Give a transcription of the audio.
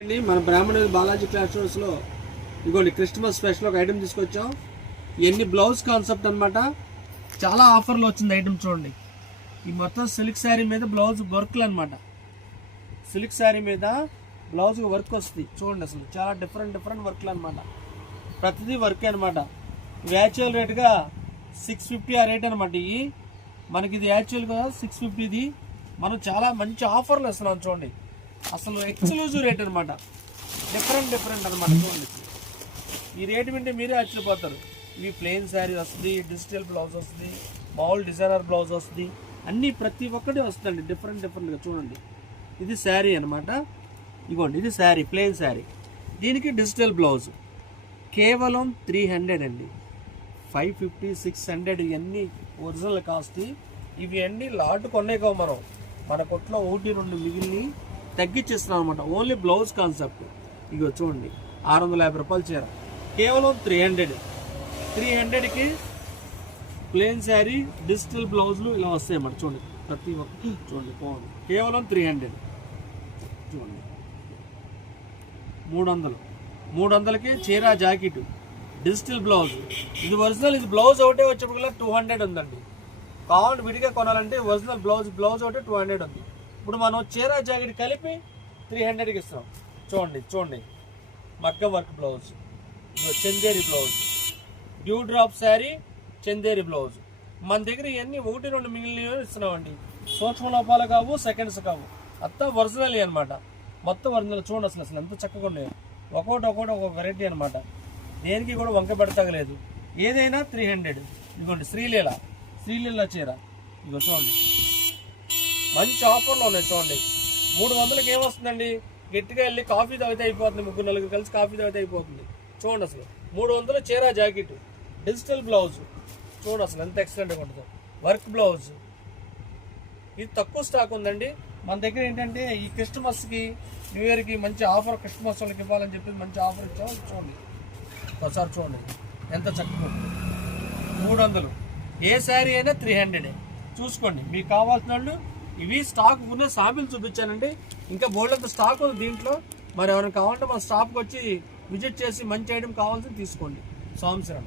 మన బ్రాహ్మణ బాలాజీ క్లాస్ లో ఇగోండి క్రిస్మస్ స్పెషల్ ఒక ఐటమ్ తీసుకొచ్చాం. ఇవన్నీ బ్లౌజ్ కాన్సెప్ట్ అనమాట. చాలా ఆఫర్లో వచ్చింది ఐటమ్ చూడండి. ఈ మొత్తం సిల్క్ శారీ మీద బ్లౌజ్ వర్క్లు అనమాట. సిల్క్ శారీ మీద బ్లౌజ్ వర్క్ వస్తుంది చూడండి. అసలు చాలా డిఫరెంట్ వర్క్లు అనమాట. ప్రతిదీ వర్క్ అనమాట. యాక్చువల్ రేట్గా 650 ఆ రేట్ అనమాట. ఇవి మనకి ఇది యాక్చువల్గా 650. ఇది మనం చాలా మంచి ఆఫర్లు ఇస్తున్నాం చూడండి. అసలు ఎక్స్క్లూజివ్ రేట్ అనమాట. డిఫరెంట్ అనమాట చూడండి. ఈ రేటు వింటే మీరే ఆశ్చర్యపోతారు. ఇవి ప్లెయిన్ శారీ వస్తుంది, డిజిటల్ బ్లౌజ్ వస్తుంది, మామూలు డిజైనర్ బ్లౌజ్ వస్తుంది, అన్నీ ప్రతి ఒక్కటి వస్తుందండి డిఫరెంట్గా చూడండి. ఇది శారీ అనమాట. ఇగోండి ఇది శారీ, ప్లెయిన్ శారీ. దీనికి డిజిటల్ బ్లౌజ్ కేవలం 300 అండి. 550, 600 ఇవన్నీ ఒరిజినల్ కాస్ట్. ఇవి అన్నీ లాట్ కొనే కావు మనం. మన కొట్లో 1-2 మిగిలిని తగ్గించేస్తున్నాం అనమాట. Only blouse concept. ఇగో చూడండి 650 రూపాయలు చీర కేవలం 300. 300కి ప్లెయిన్ శారీ, డిజిటల్ బ్లౌజులు ఇలా వస్తాయి అన్నమాట. చూడండి ప్రతి ఒక్క చూడండి బాగుంది. కేవలం 300 చూడండి. 300కి చీర, జాకెట్, డిజిటల్ బ్లౌజ్. ఇది ఒరిజినల్. ఇది బ్లౌజ్ ఒకటే వచ్చేప్పటికల్లా 200 ఉందండి. కావాలి విడిగా కొనాలంటే ఒరిజినల్ బ్లౌజ్ ఒకటే 200 ఉంది. ఇప్పుడు మనం చీర, జాకెట్ కలిపి 300కి ఇస్తాం. చూడండి మగ్గం work blouse, Chanderi blouse, due drop sari, Chanderi blouse. మన దగ్గర ఇవన్నీ 1-2 మిగిలిన ఇస్తున్నామండి. సూక్ష్మ లోపాలు కావు, సెకండ్స్ కావు, అంతా ఒరిజినల్ అనమాట. మొత్తం ఒరిజినల్ చూడండి. అసలు ఎంత చక్కగా ఉన్నాయి. ఒక్కొక్కటి ఒక వెరైటీ అనమాట. దేనికి కూడా వంక పెడతగలేదు. ఏదైనా 300. ఇదిగోండి శ్రీలీల చీర. ఇదిగో చూడండి మంచి ఆఫర్లో ఉన్నాయి చూడండి. 300కి ఏమొస్తుందండి? గట్టిగా వెళ్ళి కాఫీ తాగితే అయిపోతుంది. 3-4 కలిసి కాఫీ తాగితే అయిపోతుంది. చూడండి అసలు 300 చీర, జాకెట్, డిజిటల్ బ్లౌజ్. చూడండి అసలు ఎంత ఎక్సలెంట్గా ఉంటుందో. Work blouse. ఇది తక్కువ స్టాక్ ఉందండి మన దగ్గర. ఏంటంటే ఈ క్రిస్మస్కి, న్యూ ఇయర్కి మంచి ఆఫర్, క్రిస్మస్ వాళ్ళకి ఇవ్వాలని చెప్పి మంచి ఆఫర్ ఇచ్చాం. చూడండి ఒకసారి చూడండి ఎంత చక్కగా ఉంటుంది. 300. ఏ శారీ అయినా 300. చూసుకోండి. మీకు కావాల్సిన వాళ్ళు ఇవి స్టాక్ ఉన్న శాంపిల్ చూపించానండి. ఇంకా బోల్డ్ అంత స్టాక్ ఉంది దీంట్లో. మరి ఎవరైనా కావాలంటే మన స్టాప్కి వచ్చి విజిట్ చేసి మంచి ఐటమ్ కావాల్సింది తీసుకోండి. సంవత్సరం